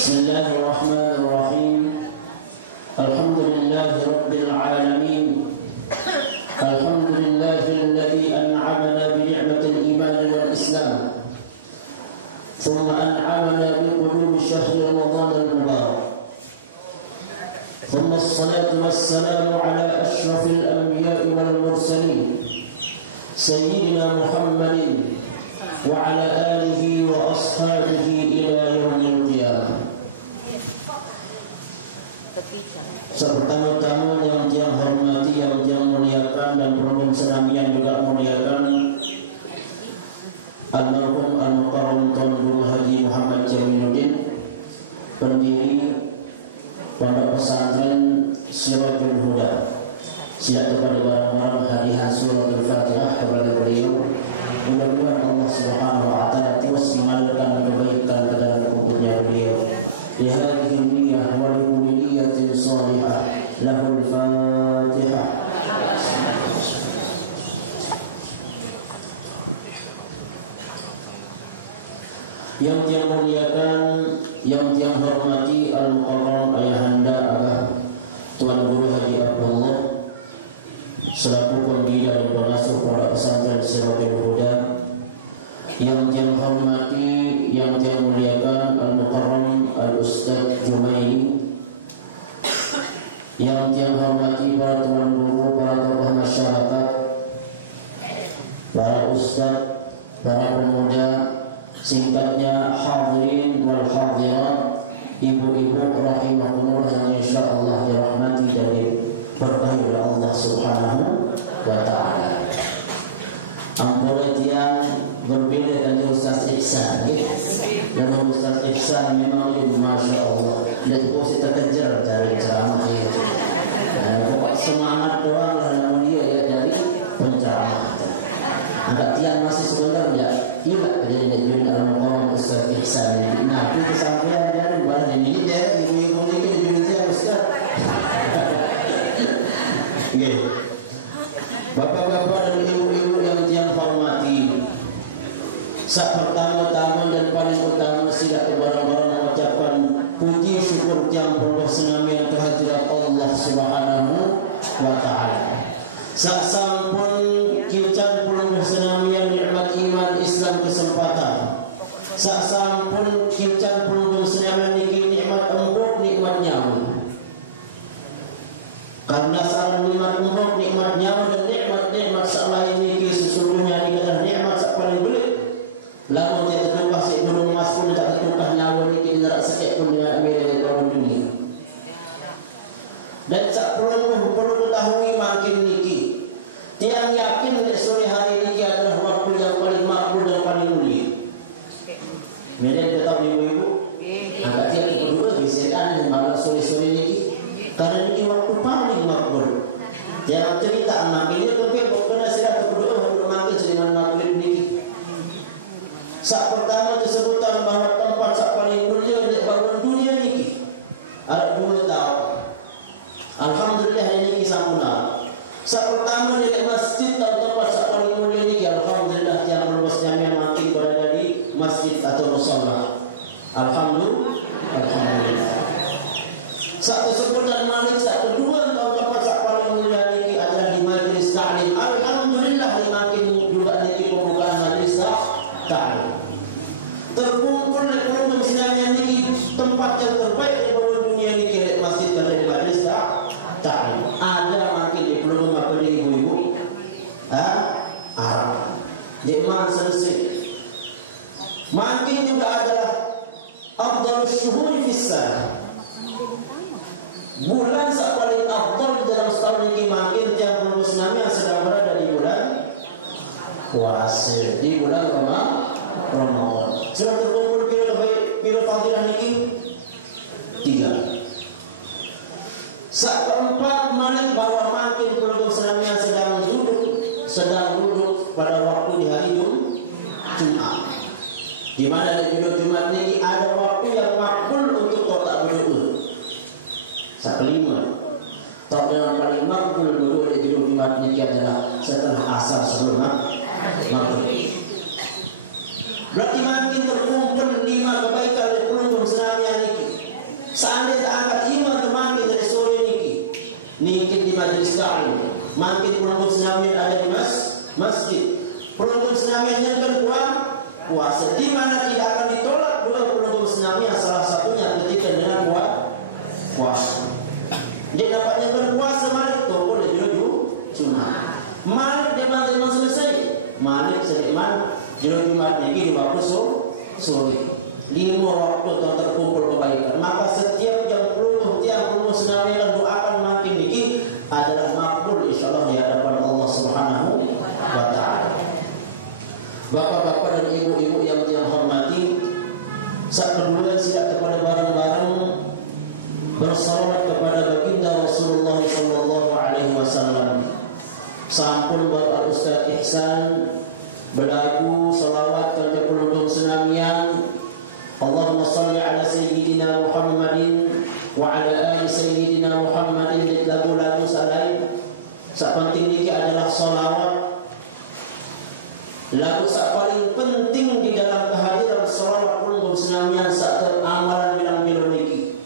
Bismillahirrahmanirrahim. Alhamdulillahi rabbil alamin. Alhamdulillahilladzi an'amana bi ni'matil iman wal islam. Thumma an'amana bi qudumi syahri Ramadan al-mubarak. Thumma as-salatu was-salamu ala asyrafil anbiya'i wal mursalin. Sayyidina Muhammadin wa ala alihi wa ashabihi ila yaumil qiyamah. Pertama-tama yang hormati, yang muliakan dan program senamian juga muliakan almarhum al-mukarram Tuan Guru Haji Muhammad Jamiluddin, pendiri Pondok Pesantren Siratul Huda. Siap kepada barang-barang hadiah suratul Fatihah kepada beliau. Mudah-mudahan Allah Subhanahu wa taala terus mengalirkan kebaikan ke dalam kuburnya beliau. Di hadhihi niyyah wa li kulli niyyatin shalihah. Lahul Fatihah. Yang muliakan, yang hormati al-mukarram ayahanda Abah Tuan Guru Haji Abdullah selaku pendiri dan pengasuh Pondok Pesantren Siratul Huda. Yang hormati, yang muliakan al-mukarram al-Ustaz Jumaini. Yang hormati para tuan guru, para tokoh masyarakat, para ustaz, para pemuda, singkatnya hadirin wal hadirat, ibu-ibu rahimahumullah yang insyaallah dirahmati dan diberkahi oleh Allah Subhanahu wa taala. Ampun yang berbeda dengan Ustaz Ihsan, dan Ustaz Ihsan memang masya Allah, dan kita kejar dari ceramah itu. Pokok semangat doang lah namun dia ya dari penceramah. Agak tiang masih sebentar ya, tidak jadi jadi al-mukarram Ustaz Ihsan. Nah itu kesampaian dari barang ini dia ibu-ibu ini jadi saya Ustaz. Bapak-bapak dan ibu-ibu yang hormati, saat pertama-tama dan paling utama sila kebarang-barang mengucapkan puji syukur yang penuh senamian kehadirat Allah Subhanahu wa taala. Saat sampun kican penuh senamian nikmat iman Islam kesempatan. Saat sampun kican penuh senamian nikmat embuk nikmat nyawa. Karena saat nikmat embuk nikmat nyawa dan nikmat selain ini sesungguhnya dikatakan nikmat sak paling belit. Lamun dia tertukah si gunung emas pun tak tertukah nyawa ni kita nak sakit pun dengan ambil dari orang dunia. Dan sak perlu ketahui makin niki. Tiang yakin nek sore hari niki adalah waktu yang paling makbul dan paling mulia. Kemudian kita tahu ibu-ibu, agak dia berdua bisa ada malam sore-sore niki. Karena niki waktu paling makbul. Jangan cerita makinnya tapi bukan sila berdoa untuk makin dengan maghrib niki. Saat pertama disebutkan bahawa tempat sak paling mulia di bangun dunia niki ada 2 tahun. Alhamdulillah ini sampuna. Saat pertama di masjid atau tempat sak paling mulia niki alhamdulillah yang luasnya makin berada di masjid atau musalla. Alhamdulillah. Saat disebutkan Malik saat kedua tempat sak paling mulia niki adalah di majlis ta'lim. Alhamdulillah makin juga niki pembukaan majlis ta'lim. Terkumpul di penuh sinarnya ini tempat yang terbaik di bawah dunia ini kira masjid dan di majlis ta'lim. Ada makin di penuh apa di ibu-ibu Arab di mana selesai. Makin juga adalah afdalus syuhuri fis-sana. Bulan sak paling afdal dalam setahun ini makin tiap bulan Islam yang sedang berada di bulan puasa, di bulan Ramadan. Sudah terkumpul pira fadilah niki 3. Saat keempat malik bahwa makin penduduk Islam yang sedang duduk pada waktu di hari Jumat. Di mana di Jumat ini ada waktu yang makbul untuk tak duduk. Saat kelima, tak yang paling makbul duduk di Jumat ini adalah setelah asar sebelum maghrib. Berarti makin terkumpul 5 kebaikan di penunjuk senamnya niki. Seandainya angkat iman kemakin dari sore niki di majelis ta'lim, makin pulang senamian ada di masjid, pulang senamian yang kan puasa, di mana tidak akan ditolak dua pulang senamian, salah satunya ketika dengan puasa. Dia dapatnya berpuasa Malik tu boleh cuma Malik dia memang selesai. Malik seiman Jumat niki di waktu sore. 5 waktu yang terkumpul kebaikan. Maka setiap jam 10 tiap 10 senamian doakan makin niki adalah makbul insyaallah di hadapan Allah Subhanahu wa taala. Bapak-bapak dan ibu-ibu yang saya hormati, saat kedua siap kepada bareng-bareng bersalawat kepada baginda Rasulullah sallallahu alaihi wasallam. Sampun Bapak Ustaz Ihsan berlagu salawat kepada penonton senamian. Allahumma salli ala sayyidina Muhammadin wa ala ali sayyidina Muhammadin. Lagu-lagu salain sak penting ini adalah salawat. Lagu sak paling penting di dalam kehadiran salawat penonton senamian sak amalan bilang-bilang niki.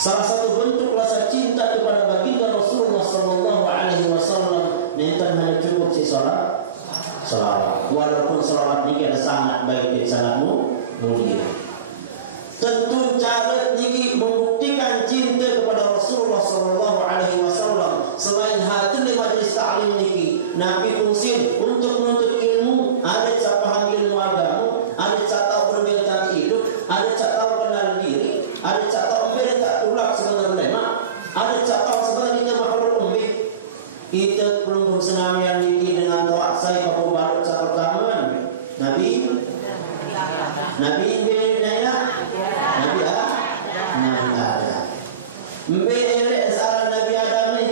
Salah satu bentuk rasa cinta kepada baginda Rasulullah sallallahu alaihi wasallam nentan hanya cukup si salawat. Walaupun salawat ini ada sangat baik dan sangat mulia. Tentu cara ini membuktikan cinta kepada Rasulullah sallallahu alaihi wasallam. Selain hati di majlis ta'lim niki, Nabi fungsi untuk menuntut ilmu. Ada yang paham ilmu agama, ada yang tahu berbeda hidup, ada yang tahu kenal diri, ada yang tahu tak tulak sebenarnya, ada yang tahu sebenarnya kita makhluk umbi. Kita belum senamian niki dengan doa saya bapak baru pertama Nabi Mbele salah Nabi Adam ni.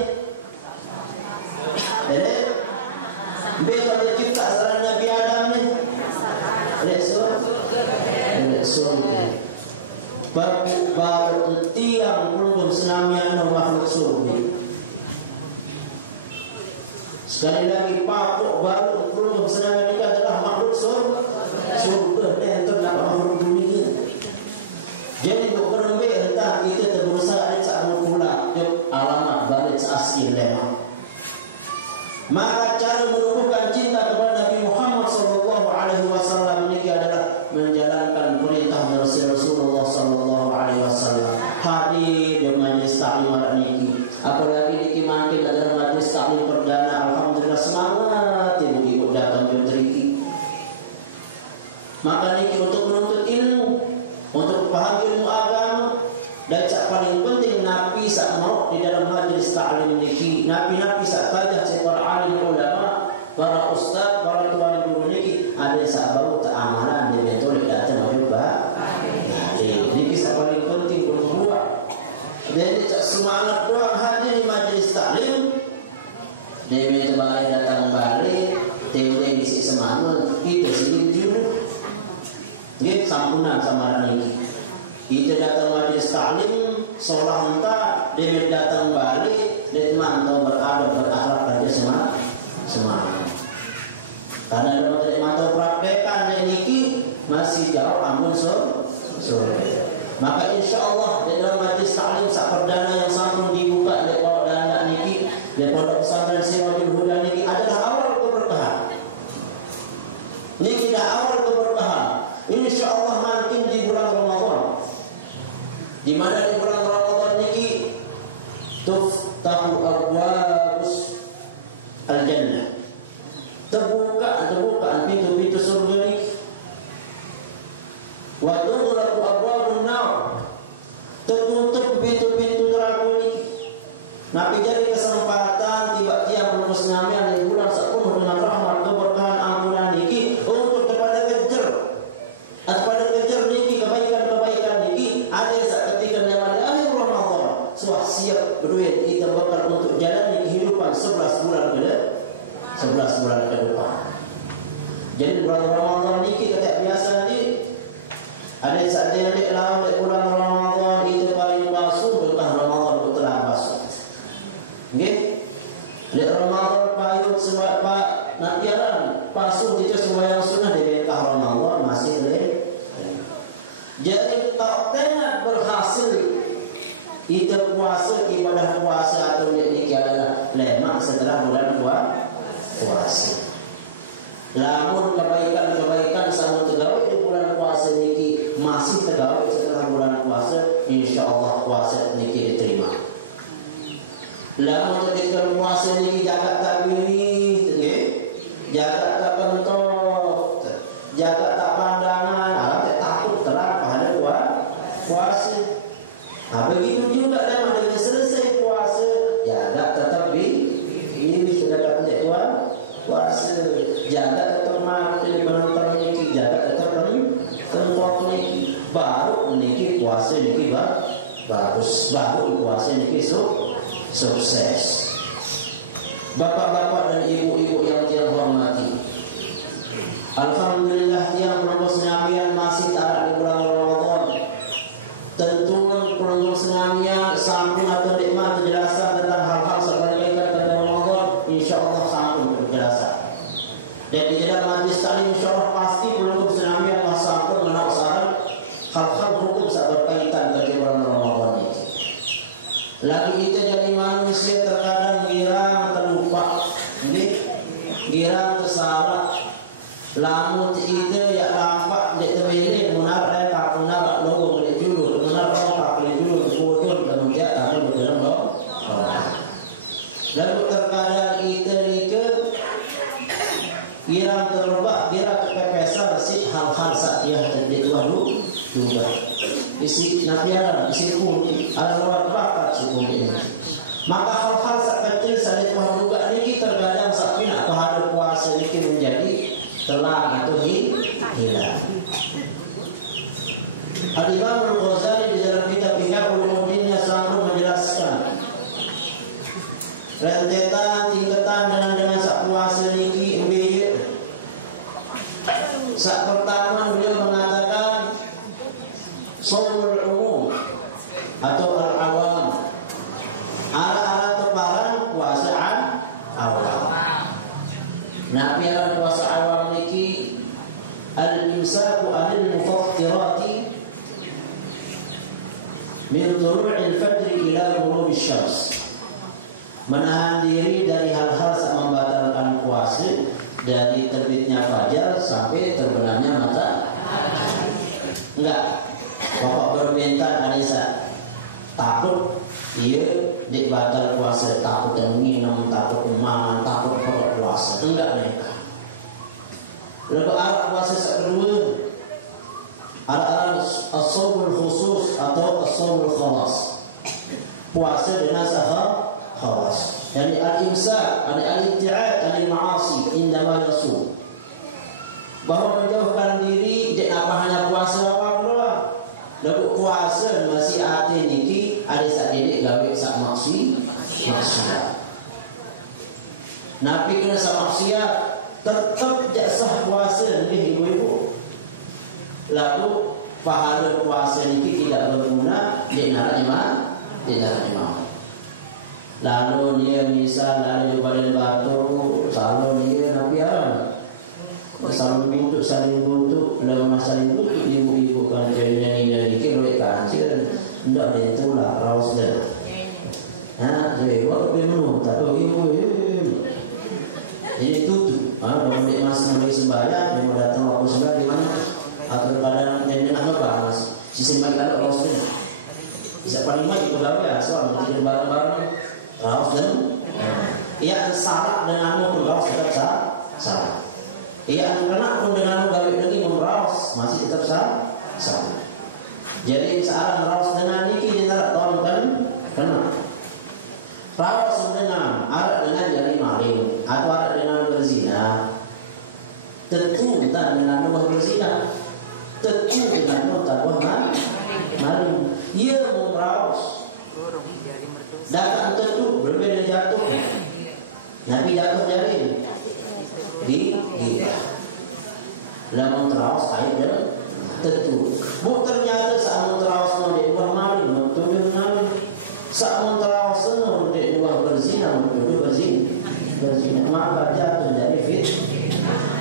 Mbele kalau cipta salah Nabi Adam ni. Surga. Baru tiang belum senamian makhluk surga. Sekali lagi pakuk baru belum senamian itu adalah makhluk surga. Dia itu adalah makhluk dunia. Jadi untuk kerembik entah kita terberusaha ada cara pula alamat balik asli lemah. Maka cara menumbuhkan cinta kepada Nabi Muhammad sallallahu alaihi wasallam ini adalah menjalankan perintah dari Rasulullah sallallahu alaihi wasallam. Hadir di majlis ta'lim niki. Apalagi niki makin adalah majlis ta'lim perdana. Alhamdulillah semangat ibu-ibu datang ke maka niki untuk menuntut ilmu, untuk paham ilmu agama. Dan cak paling penting Nabi sak mau di dalam majlis ta'lim niki. Nabi sak kajah para alim ulama, para ustaz, para tuan guru niki ada sak bau tak amalan dia betul datang juga. Jadi niki sak paling penting berbuat. Jadi cak semangat doang hadir di majlis ta'lim. Dia minta balik datang balik, teori isi semangat kita sini dulu. Nggih sampunan sama niki. Kita datang majlis ta'lim, seolah entah dia datang balik, dia mantau beradab berakhlak dan semangat. Karena dia mantau praktekan niki masih jauh ampun sore. Maka insya Allah di dalam majlis ta'lim sak perdana yang santun dibuka oleh Pondok Danda niki, di Pondok Pesantren Siratul Huda niki adalah awal keberkahan. Niki dah awal keberkahan. Insya Allah makin di bulan Ramadan. Di mana di bulan Ramadan niki tuftahu abwabus al-jannah. Terbuka pintu-pintu surga niki. Wa tughlaqu abwabun nar. Tertutup pintu-pintu neraka niki. Nabi jadi kesempatan tiba-tiba menulis nama di bulan 10 dengan rahmat keberkahan ampunan niki untuk kepada kejar niki kebaikan niki ada ketika nama di akhir Ramadan suah siap berduit kita bakal untuk jalan kehidupan 11 bulan ke depan. Jadi bulan Ramadan niki kata biasa ni ada saat dia di lawan di bulan Ramadan itu paling basuh berkah Ramadan betul basuh. Nggih. Di Ramadan payut semua pak nak jalan basuh itu semua yang sunnah di berkah Ramadan masih le. Jadi tak tengah berhasil Kita puasa, ibadah puasa atau niki adalah lemak setelah bulan puasa. Lamun kebaikan sama tegawai di bulan puasa niki masih tegawai setelah bulan puasa, insyaallah puasa niki diterima. Lamun ketika puasa niki jaga tak bini, jaga tak pentok, jaga tak pandangan, tak takut terang pada puasa. Nah, begitu juga dengan selesai puasa, jaga tetap ini sudah tak puasa, jaga tetap makan menonton niki, jaga tetap tengok niki, baru niki puasa niki bagus, baru puasa niki sukses. Bapak-bapak dan ibu-ibu yang saya hormati, alhamdulillah tiang pelonggol senamian masih ada di bulan Ramadan. Tentu pelonggol senamian sampun atau nikmat penjelasan tentang hal-hal seperti pada Ramadan, insyaallah sampun penjelasan. Dan di dalam majlis tadi insyaallah pasti pelonggol senamian sampun menausaran hal-hal hukum yang berkaitan dengan bulan Ramadan ini. Lagi kita jadi manusia terkadang girang terlupa, girang tersalah. Lamun itu ya nampak dek temene munar tak munar logo boleh julu, munar tak boleh julu betul dan dia tak boleh logo. Lalu terkadang kita girang terlupa, girang kepepesan si hal-hal sakiah terjadi dulu juga. Isi nafiaran, isi kunci, ada lewat bakat suku ini. Maka hal-hal kecil salit juga ini terkadang sakina pada puasa ini menjadi telah atau hilang. Al-Imam Al-Ghazali di dalam kitab Ihya Ulumuddinnya selalu menjelaskan rentetan tingkatan dengan sak puasa niki embe. Sak pertama beliau mengatakan shaumul umum atau al-awam. Ala-ala teparan puasaan awam. Nah, piala puasa awam niki al-imsaku anil mufattirati min tulu'il fajr ila ghurubish syams. Menahan diri dari hal-hal yang membatalkan puasa dari terbitnya fajar sampai terbenamnya matahari. Enggak. Bapak berbentar Anissa takut iya dibatal puasa, takut minum, takut mangan, takut perut puasa. Enggak mereka. Lalu arah puasa kedua, arah as-shaumul khusus atau as-shaumul khawas. Puasa dengan khawas. Yani al-imsak, al-ibtiad anil ma'asi indama yasum. Bahwa menjauhkan diri tidak apa hanya puasa awam doang. Lalu puasa masih hati niki ada sak dedek gawe sak maksiat. Nabi kena sak maksiat tetap jak sah puasa ni ibu-ibu. Lalu pahala puasa niki tidak berguna di neraka imam. Lalu dia misal lalu balik batu, lalu dia Nabi saling buntuk, lama saling buntuk ibu-ibu kan jadinya ini dikit oleh kancil, ndak ada itulah raus dah. Nah, jadi waktu menu tak tahu ibu. Ini tutup. Kalau dia masih sampai sembahyang, dia mau datang waktu sembahyang di mana? Atau kadang jadi nak apa? Sisi sembahyang raus dah. Bisa paling baik itu gawe ya, soal jadi bareng-bareng raus dan ia salah dengan mu raus tetap salah. Ia kena pun dengan gawe lagi meraus masih tetap salah. Jadi seorang meraus dengan niki dia tak tahu kan kena. Raus dengan ada dengan jadi maling atau ada dengan berzina. Tentu kita dengan nubuh berzina. Tentu dengan nubuh maling. Ia meraus. Datang tentu berbeda jatuh. Nabi jatuh jari. Di lamun terawas air dan tentu bu ternyata saat terawas mau dibuat maling tuduh maling saat terawas mau dibuat berzina tuduh berzina maka jatuh dari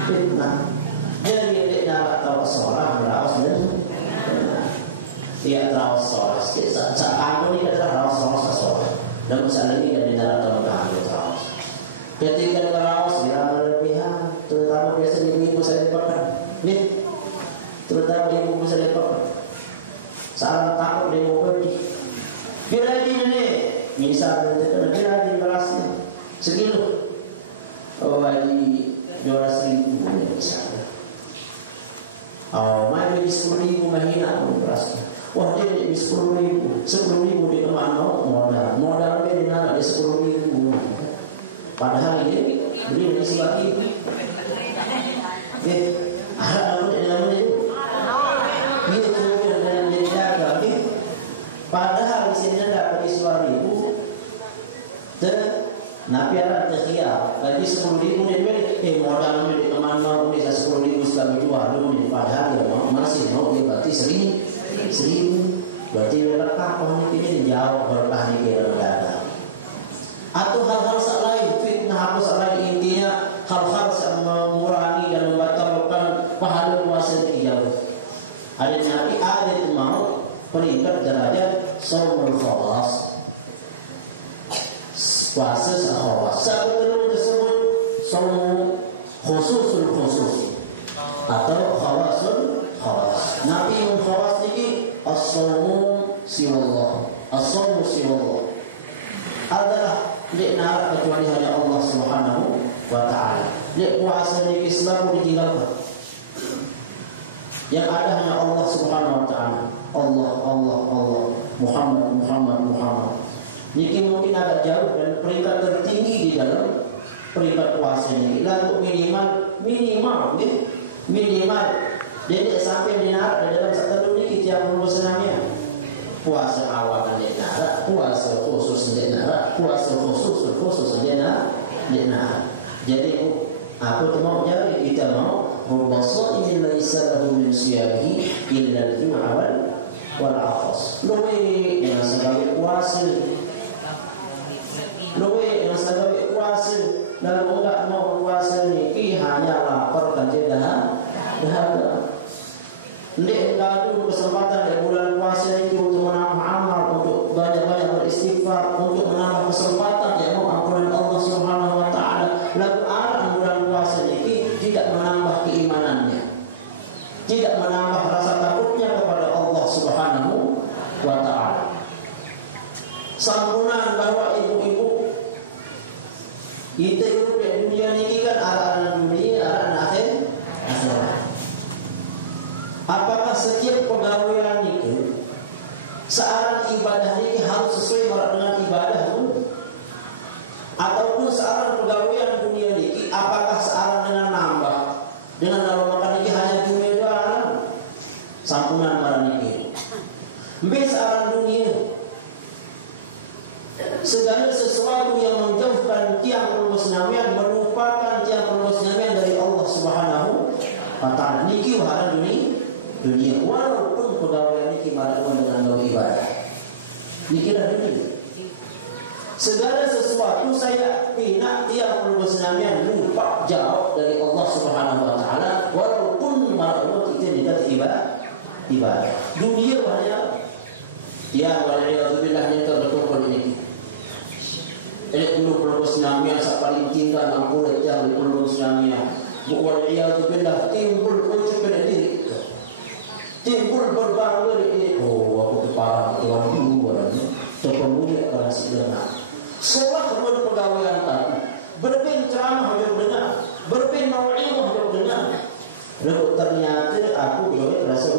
fitnah jadi tidak tahu seorang terawas dan Dia raos soras. Saat kamu ini adalah raos soras. Dan misalnya ini dari dalam tahun raos. Ketika raos dia berlebihan, terutama biasa ibu saya dipakai. Nih, terutama ibu saya dipakai. Saat takut dia mau pergi. Bila ini misalnya bila di berasnya sekilo. Oh, di 200.000 misalnya. Oh, main di 10.000 mahina berasnya. Wah, dia di 10.000 dia kemana modal dia di mana? Dia 10.000. Padahal ini beli sebab itu. Ada apa di dalamnya itu? Dia kemudian dalam jadi dagang. Padahal di sini dapat di 10.000. Nabi ada terkhiyar lagi 10.000 dia modal dia di kemana dia 10.000 sekali jual dia padahal dia masih mau dia berarti 1.000 berarti dia lekap ini jauh berkah di dalam dagang atau hal-hal lain fitnah apa lain intinya hal-hal yang mengurangi dan membatalkan pahala puasa ini jauh ada Nabi ada itu mau peningkat derajat saumul khawas puasa khawas sebetulnya disebut saum khusus atau khawasul khawas Nabi yang khawas ini as-saumu siwallah as-saumu siwallah adalah li'na kecuali hanya Allah subhanahu wa ta'ala li' puasa ni Islam ditinggalkan yang ada hanya Allah subhanahu wa ta'ala Allah Muhammad Niki mungkin agak jauh dan peringkat tertinggi di dalam peringkat puasa ini. Lalu minimal. Jadi sampai dinar dalam satu niki tiap senamnya. Puasa awal dinar, puasa khusus dinar, puasa khusus dinar. Jadi aku tu mau jadi kita mau berbasar ini laisa lahu min siyamihi illa al-jum'a wal 'athas. Luwe yang sebagai puasa yang sebagai puasa dan enggak mau puasa ni hanya lapar saja dahaga. Ndek ada kesempatan di bulan puasa ini untuk menambah amal, untuk banyak-banyak beristighfar, untuk menambah kesempatan yang mau ampunan Allah Subhanahu wa taala. Lalu ada bulan puasa ini tidak menambah keimanannya. Tidak menambah rasa takutnya kepada Allah Subhanahu wa taala. Sampunan bahwa ibu-ibu kita hidup di dunia ini kan ada dunia, ada akhirat. Apakah setiap pegawaian itu seorang ibadah ini harus sesuai dengan ibadah pun? Ataupun seorang pegawaian dunia ini apakah seorang dengan nambah dengan nambah makan ini hanya dunia doang? Sampunan marah ini. Mbak seorang dunia segala sesuatu yang menjauhkan tiang permusnamian merupakan tiang permusnamian dari Allah Subhanahu wa ta'ala. Niki wahana dunia walaupun pegawai niki marawan dengan ibadah. Niki dah dunia. Segala sesuatu saya tidak tiang permusnamian lupa jauh dari Allah Subhanahu wa ta'ala walaupun marawan kita tidak ibadah. Dunia wahana ya waliyadzubillah ni terbetul ini. Jadi dulu pelupus namanya paling tinggal 60 jam di pelupus namanya. Buat dia tu bila timbul ucap pada diri, timbul berbangun ini. Oh, aku terparah tuan dulu orang ni. Terpemulia kerana sebenarnya. Solat kepada pegawaian tadi. Berbin ceramah dia dengar, berbin mau'izah dia dengar. Lalu ternyata aku pegawai terasa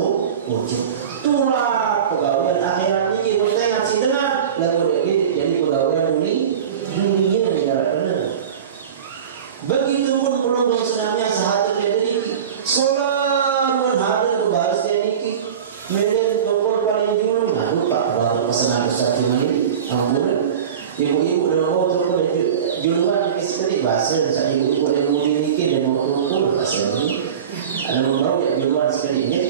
ucap. Itulah pegawaian akhirat ini kita ngasih dengar. Lalu dia jadi pegawaian dunia negara benar. Begitupun pelunggung senamnya sehadir dia diri. Solat hadir tu baris dia niki. Meden tokol paling dulu. Nah lupa baru pesanan Ustaz Cuma ini. Ampun. Ibu-ibu dah mau tokol juluan sekali bahasa. Saya ibu-ibu dia mau niki dia mau tokol bahasa ini. Ada mau dia juluan sekali ini.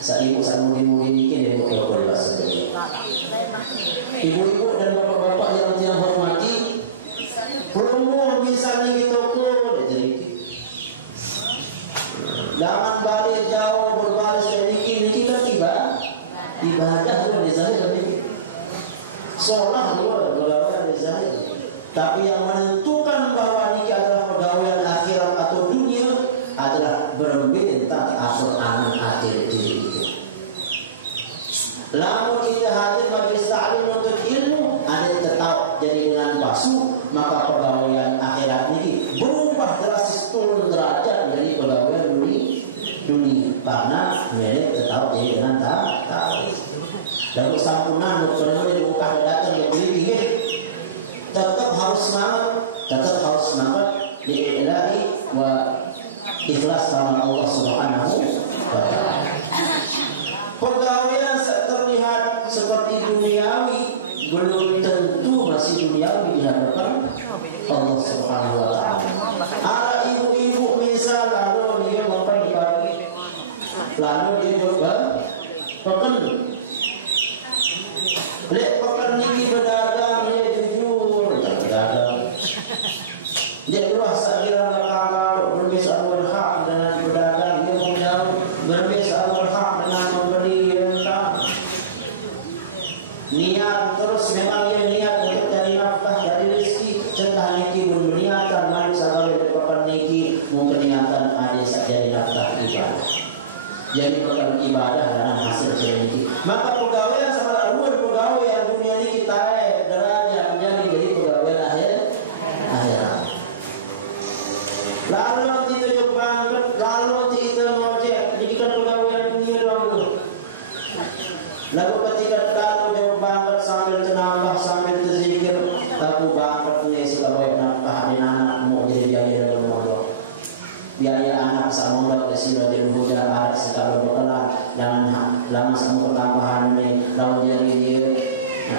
Saya ibu saya mau niki dia mau tokol bahasa ini. Ibu-ibu dan bapak-bapak yang hormati. Perempuan misalnya di toko jadi jangan balik jauh berbaris sedikit kan ibadah ibadah itu di zahir lebih sholat juga pegawai di zahir. Tapi yang menentukan bahwa ini adalah pegawai akhirat atau dunia adalah berbintang asal anak akhir diri itu. Lamun kita hadir majelis ta'lim untuk ilmu, ada tetap jadi dengan palsu, maka pegawai akhirat ini berubah drastis, turun derajat dari pegawai dunia karena mereka tetap jadi dengan tahu. Dan kesampunan dokternya di buka datang yang beli tetap harus semangat diilahi wa ikhlas karena Allah Subhanahu wa ta'ala. Pegawai terlihat seperti duniawi belum tentu masih duniawi di hadapan Allah Subhanahu wa ta'ala. Ada ibu-ibu misal lalu dia makan pagi, lalu dia coba pekan. Lek pekan ini berdagang dia jujur berdagang. Dia keluar sekira kalau berbisa berhak dengan berdagang, dia menjauh berbisa berhak dengan membeli renta. Niat terus memang dia niat untuk cari nafkah, cari rezeki. Centah niki pun berniatan mari sagala pekan niki mungkin niatan ada jadi nafkah ibadah. Jadi pekan ibadah dan hasil niki. Maka pegawai yang sama laluan pegawai yang dunia ini kita derajat menjadi jadi pegawai akhirat. Lalu nanti itu banget, lalu nanti itu ngojek, jadikan pegawai dunia dulu. Lalu ketika lalu jauh banget sambil tenambah sambil terzikir, aku banget punya segala nafkah di anakmu jadi biaya dalam modal. Biaya anak sama modal kesini dari hujan adat segala bekalan jangan lama sama pertambahan ini lalu jadi dia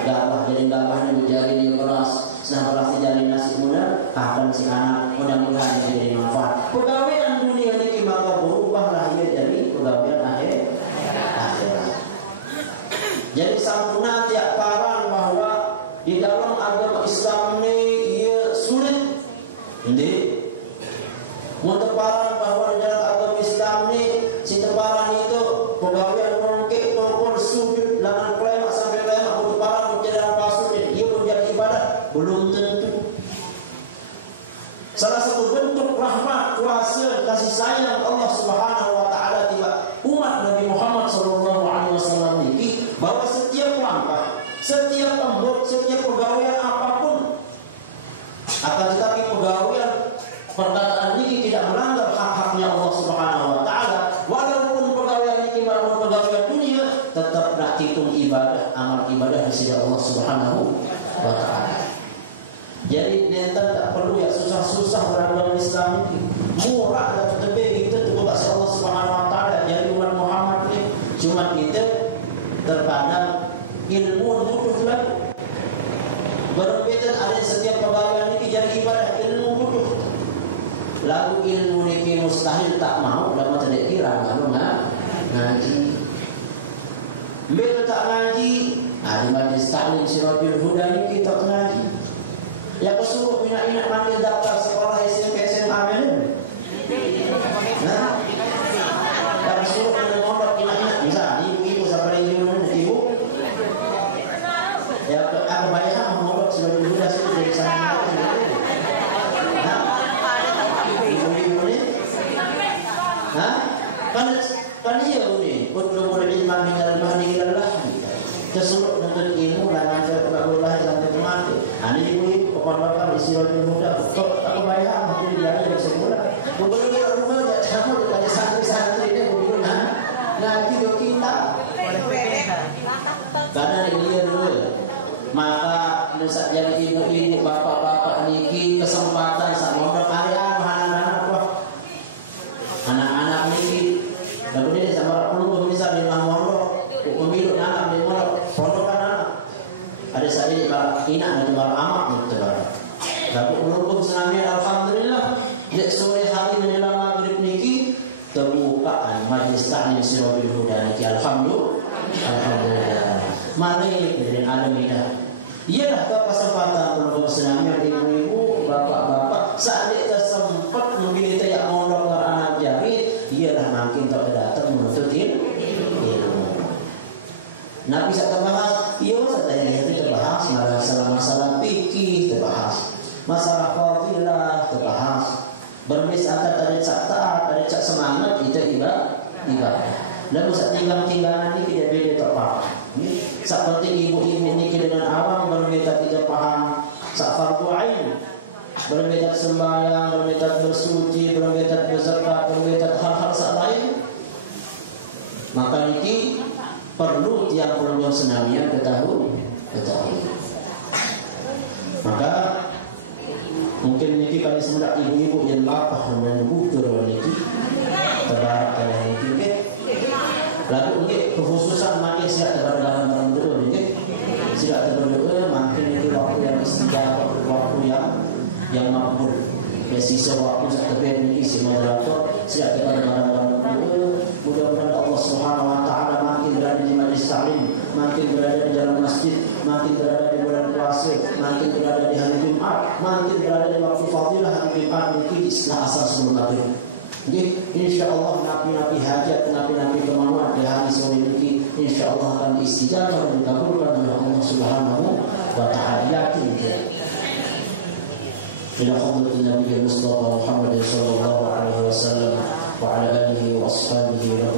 gabah jadi gabahnya menjadi dia keras. Sedang keras jadi nasi muda, akan si anak mudah-mudahan jadi manfaat. Pegawai dunia ini maka berubahlah ia jadi pegawai akhirat. Jadi sampuna tiap parang bahwa di dalam agama Islam ini ia sulit. Jadi, untuk parang bahwa di dalam agama Islam ini si teparang itu pegawai mungkin tokol sujud langan klemak sampai klemak untuk parang menjadi palsu ia menjadi ibadah belum tentu. Salah satu bentuk rahmat kuasa kasih sayang Allah Subhanahu wa ta'ala tiba umat Nabi Muhammad sallallahu alaihi wasallam ini bahwa setiap langkah, setiap tembok, setiap pegawai apapun akan tetapi pegawai perkataan ini tidak melanggar hak-haknya Allah Subhanahu wa ta'ala. Walaupun pegawai ini maupun pegawai dunia tetap nak hitung ibadah, amal ibadah di sisi Allah Subhanahu wa ta'ala. Jadi nenten tak perlu ya susah-susah beragama Islam ini. Murah dan tebing kita tu kasih Allah Subhanahu wa ta'ala. Jadi umat Muhammad ni cuma kita terkadang ilmu butuh lagi. Berbeda ada setiap pegawai ini jadi ibadah ilmu butuh. Lalu ilmu ini mustahil tak mau dalam tidak kira kalau ngaji. Bila tak ngaji, di majlis ta'lim Siratul Huda ini kita ngaji. Ya kesuruh inak-inak manggil daftar sekolah SMP SMA ini. Nah, ya kesuruh manggil nomor inak-inak bisa ibu-ibu sampai ibu. Ya aku bayar nomor Siratul Huda itu dari sana. Ibu-ibu ni, kan dia ni, untuk beriman dengan Allah. Kesuruh untuk ilmu dan nanti Allah sampai mati. Ani ibu kepada Siratul Huda. Kok aku bayar mungkin dia ada semula. Begitu rumah tak sama dengan santri-santri ini begitu ngaji do kita. Karena dia dulu. Maka nusa jadi ibu-ibu, bapak-bapak niki kesempatan sama orang karya anak-anak niki. Kemudian sama perlu bisa di Mamoro, pemilu anak di Mamoro, pondok anak. Ada saya di Ina dan Bar Amak gitu kan. Tapi berhubung senangnya alhamdulillah di sore hari menjelang maghrib niki terbukaan majlis ta'lim Siratul Huda niki alhamdulillah. Mari dari alam ini. Ialah kesempatan berhubung senangnya ibu-ibu, bapak-bapak saat dia sempat mungkin kita yang mondok anak jari, ialah makin tak datang menuntut ilmu. Nabi sak terbahas, iya satanya itu terbahas, masalah fikih terbahas, masalah fadilah terbahas. Berbeza antara cak taat, ada cak semangat itu ibadah. Lalu sak tinggal-tinggalan ini tidak beda tak paham. Sak penting ibu-ibu ini dengan awam berbeda tidak paham. Sak fardu ain berbeda sembahyang, berbeda bersuci, berbeda berzakat, berbeda hal-hal sak lain. Maka ini perlu tiap perluan senamian ketahui. Maka mungkin niki kali semendak ibu-ibu yang lapah dan bukur niki terbarat kali niki ke. Lalu niki kekhususan makin siap dalam dulu niki. Siap terberdoa makin itu waktu yang istijabah, waktu yang makbul. Ya sisa waktu sak tebet niki si moderator siap dalam dulu. Mudah-mudahan Allah Subhanahu wa taala makin berada di majlis taklim, makin berada di dalam masjid, makin berada di bulan puasa, makin berada di hari Jumat, makin berada di waktu fadilah hari Jumat mungkin istilah asal sebelum maghrib. Jadi insyaallah nabi-nabi hajat, nabi-nabi kemauan di hari sore ini insyaallah akan diistijabah dan dikabulkan oleh Allah Subhanahu wa taala. Yakin ya. Ila hadratin Nabi Mustafa Muhammad sallallahu alaihi wasallam wa ala alihi wa ashabihi wa